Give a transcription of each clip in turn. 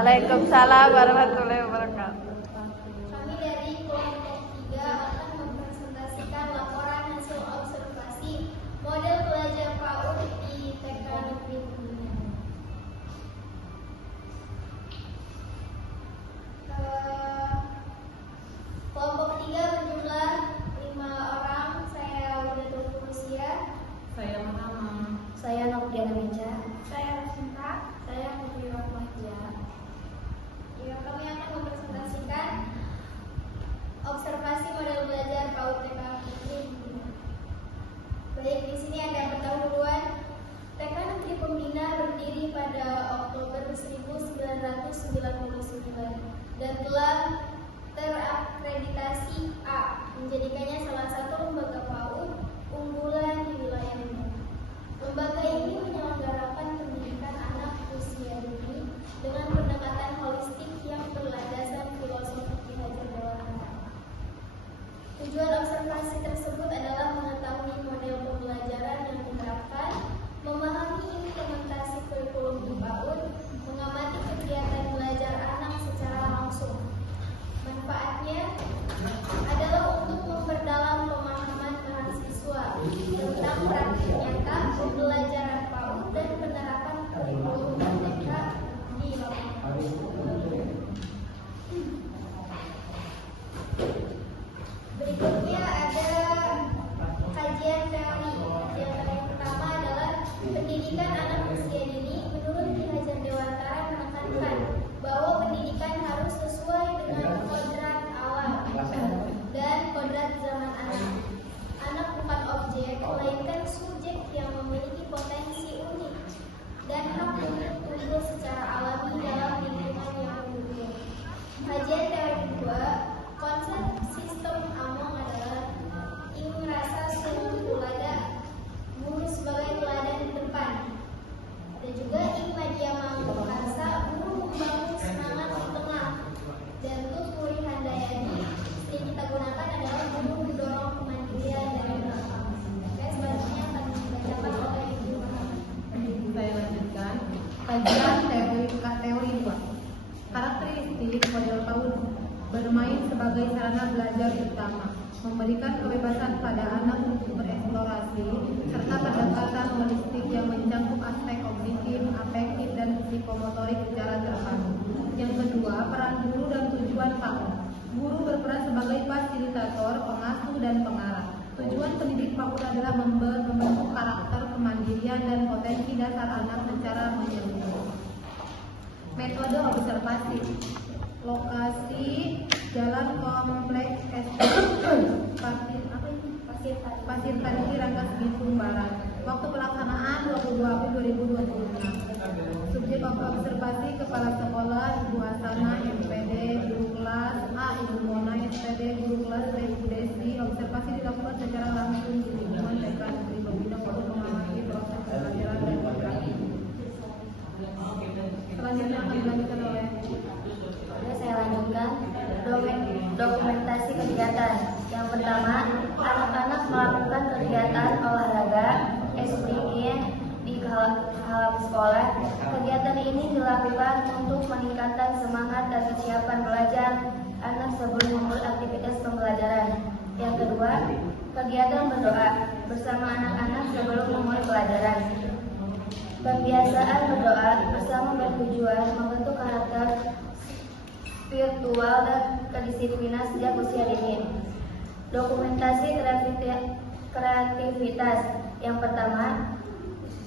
Waalaikumsalam warahmatullahi wabarakatuh. Kami dari kelompok 3 akan mempresentasikan laporan hasil observasi model belajar PAUD di TK Negeri Pembinaan. Kelompok 3 berjumlah 5 orang. Saya Widatul Furusia. Saya Mahama. Saya Noviana Meja. Saya Sinta. Saya Putri Rahmatia. Ya, kami akan mempresentasikan observasi model belajar PAUD TK Negeri Pembinaan. Baik, di sini ada pendahuluan. TK Negeri Pembinaan berdiri pada Oktober 1999 dan telah terakreditasi A, menjadikannya salah satu lembaga PAUD unggulan di wilayahnya. Lembaga ini menyelenggarakan pendidikan anak usia dini dengan pendekatan holistik yang berlandaskan filosofi Ki Hajar Dewantara. Tujuan observasi tersebut adalah mengetahui model pembelajaran yang diterapkan, memahami implementasi kurikulum di PAUD, mengamati kegiatan belajar anak secara langsung. Manfaatnya adalah untuk memperdalam pemahaman mahasiswa tentang praktik nyata pembelajaran PAUD dan penerapan kurikulum TK di lapangan. Berikutnya ada kajian teori. Kajian teori yang pertama adalah pendidikan anak usia dini. Menurut Ki Hajar Dewantara menekankan bahwa pendidikan harus sesuai dengan kodrat alam dan kodrat zaman anak. Anak bukan objek, melainkan subjek yang memiliki potensi unik dan hak untuk tumbuh secara alami dalam lingkungan yang mendukung. Kajian teori kedua, konsep sistem Among adalah ing rasa sung tulada, guru sebagai teladan di depan. Ada juga ing media manggung rasa, guru membangun semangat di tengah. Dan untuk Puri Handayani yang kita gunakan adalah guru mendorong kemandirian dari belakang. Oke, selanjutnya akan dibacakan oleh Ibu Muhammad. Saya lanjutkan. Kajian teori 2. Karakteristik model PAUD: bermain sebagai sarana belajar utama, memberikan kebebasan pada anak untuk bereksplorasi, serta pendekatan holistik yang mencakup aspek kognitif, afektif, dan psikomotorik secara terpadu. Yang kedua, peran guru dan tujuan PAUD. Guru berperan sebagai fasilitator, pengasuh, dan pengarah. Tujuan pendidik PAUD adalah membentuk karakter, kemandirian, dan potensi dasar anak secara menyeluruh. Metode observasi. Lokasi Jalan Kompleks Pasir Tadi Rangkas Bitung Barat. Waktu pelaksanaan 22 April 2026. Subjek observasi kepala sekolah Ibu Hasana MPD, guru kelas A Ibu Mona SPD, guru kelas Ibu Desi. Observasi dilakukan secara langsung di lingkungan TK Negeri Pembinaan untuk mengamati proses pembelajaran dan interaksi. Selanjutnya akan dilanjutkan oleh Saya lanjutkan dokumentasi kegiatan. Yang pertama, anak-anak melakukan kegiatan olahraga SPG di halaman sekolah. Kegiatan ini dilakukan untuk meningkatkan semangat dan kesiapan belajar anak sebelum memulai aktivitas pembelajaran. Yang kedua, kegiatan berdoa bersama anak-anak sebelum memulai pelajaran. Pembiasaan berdoa bersama bertujuan membentuk karakter spiritual dan kedisiplinan sejak usia dini. Dokumentasi kreativitas. Yang pertama,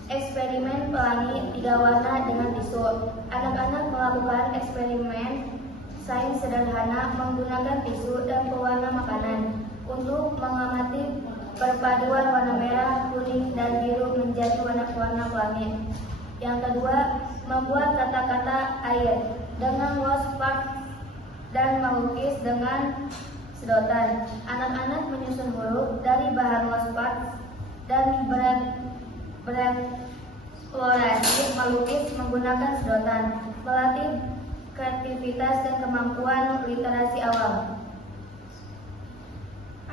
eksperimen pelangi 3 warna dengan tisu. Anak-anak melakukan eksperimen sains sederhana menggunakan tisu dan pewarna makanan untuk mengamati perpaduan warna merah, kuning, dan biru menjadi warna pelangi. Yang kedua, membuat kata-kata air dengan waspak dan melukis dengan sedotan. Anak-anak menyusun huruf dari bahan waspak dan bereksplorasi melukis menggunakan sedotan, melatih kreativitas dan kemampuan literasi awal.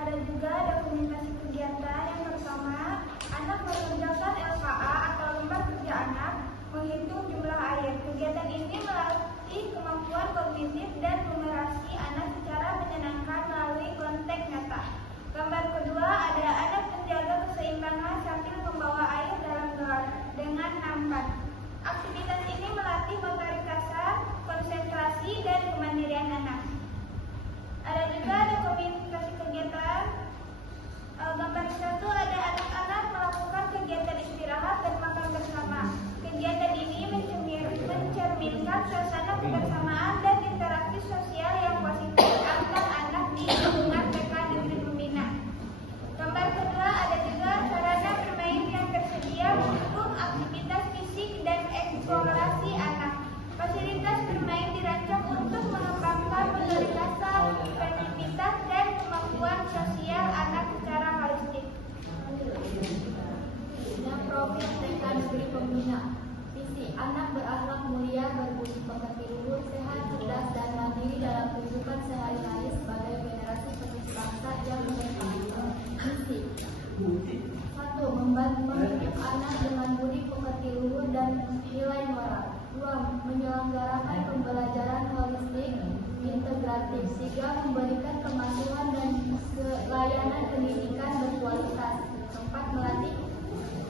Ada juga dokumentasi kegiatan. Yang pertama, anak mengerjakan LKA atau lembar kerja anak menghitung jumlah air. Kegiatan ini melatih pembina. Visi: anak berakhlak mulia, berbudi pekerti luhur, sehat, cerdas, dan mandiri dalam kehidupan sehari-hari sebagai generasi penerus bangsa yang bermanfaat. Misi: 1. Mendidik anak dengan budi pekerti luhur dan nilai moral. 2. Menyelenggarakan pembelajaran holistik integratif. 3. Memberikan kemajuan dan layanan pendidikan berkualitas. 4. Melatih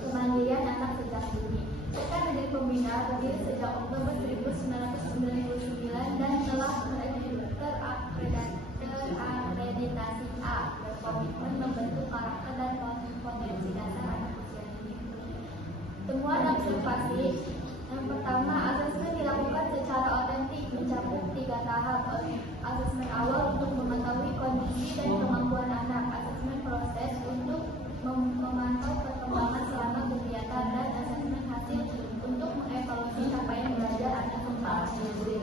kemandirian anak sejak dini. TK Negeri Pembina berdiri sejak Oktober 1999 dan telah terakreditasi A, berkomitmen membentuk karakter dan potensi dasar anak usia dini. Temuan observasi: yang pertama, asesmen dilakukan secara otentik mencakup 3 tahap. Asesmen awal untuk mengetahui kondisi dan kemampuan anak, asesmen proses untuk memantau perkembangan selama kegiatan, dan asesmen hasil untuk mengevaluasi capaian belajar anak kembali.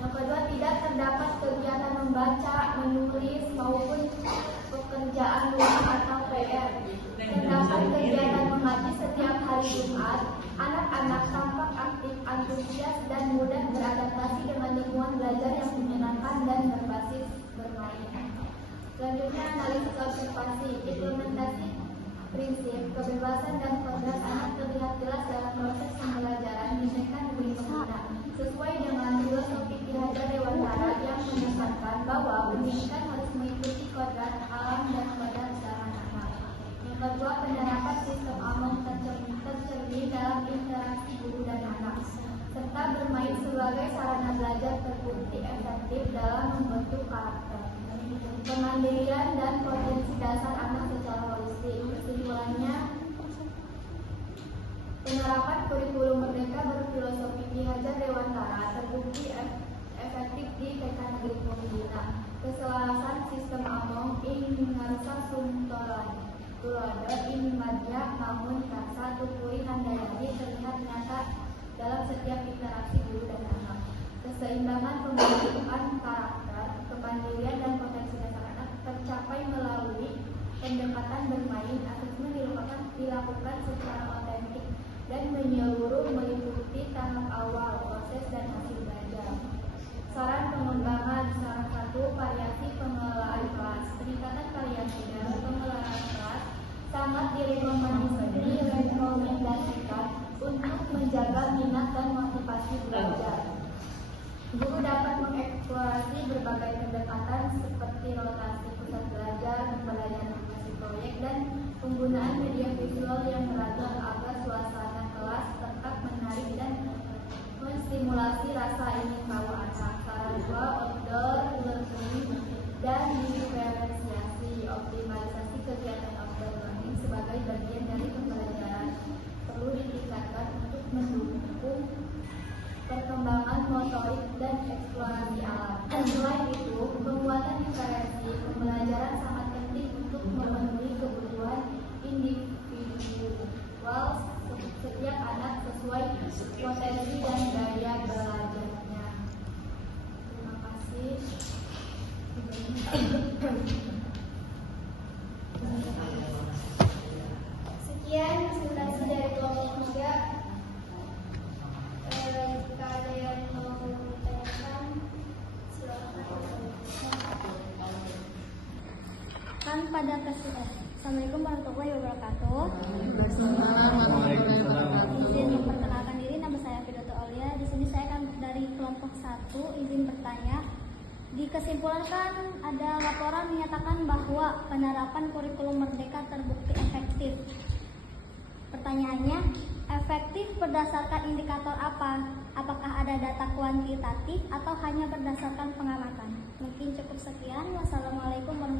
Yang kedua, tidak terdapat kegiatan membaca, menulis, maupun pekerjaan rumah atau PR. Terdapat kegiatan mengaji setiap hari Jumat. Anak-anak tampak aktif, antusias, dan mudah beradaptasi dengan lingkungan belajar yang menyenangkan dan berbasis bermain. Selanjutnya, analisis observasi. Implementasi prinsip kebebasan dan kodrat anak terlihat jelas dalam proses pembelajaran di TK Negeri Pembina, sesuai dengan filosofi Ki Hajar Dewantara yang menekankan bahwa pendidikan harus mengikuti kodrat alam dan kodrat zaman anak. Yang kedua, penerapan sistem aman tercermin dalam interaksi guru dan anak, serta bermain sebagai sarana belajar terbukti efektif dalam membentuk karakter, kemandirian, dan potensi dasar anak secara holistik. Kesimpulannya, penerapan kurikulum merdeka berfilosofi Ki Hajar Dewantara terbukti efektif di TK Negeri Pembina. Keselarasan sistem among ing ngarsa tulodo ing madya namun rasa tukuri handayani terlihat nyata dalam setiap interaksi guru dan anak. Keseimbangan pembentukan karakter, kemandirian, dan potensi dasar anak tercapai melalui pendekatan bermain. Asesmen dilakukan secara otentik dan menyeluruh, meliputi tahap awal, proses, dan hasil belajar. Saran pengembangan: saran 1, variasi pengelolaan kelas. Peningkatan variasi dalam pengelolaan kelas sangat direkomendasikan untuk menjaga minat dan motivasi belajar. Guru dapat mengeksplorasi berbagai pendekatan seperti rotasi pusat belajar, pembelajaran aplikasi proyek, dan penggunaan media visual yang beragam agar suasana kelas tetap menarik dan menstimulasi rasa ingin tahu anak. Saran 2, outdoor learning dan diferensiasi. Optimalisasi kegiatan outdoor learning sebagai bagian dari pembelajaran perlu ditingkatkan untuk mendukung perkembangan motorik dan eksplorasi alam. Selain itu, pembuatan diferensi pembelajaran sangat penting untuk memenuhi kebutuhan individual setiap anak sesuai potensi dan gaya belajarnya. Terima kasih. Sekian presentasi dari kelompok 3. Jika ada yang mau ditanyakan, silakan. Kan pada Assalamualaikum warahmatullahi wabarakatuh. Izin memperkenalkan diri, nama saya Fidatul Aulia. Di sini saya akan dari kelompok 1. Izin bertanya. Di kesimpulan kan ada laporan menyatakan bahwa penerapan kurikulum merdeka terbukti efektif. Pertanyaannya, efektif berdasarkan indikator apa? Apakah ada data kuantitatif atau hanya berdasarkan pengamatan? Mungkin cukup sekian. Wassalamualaikum warahmatullahi wabarakatuh.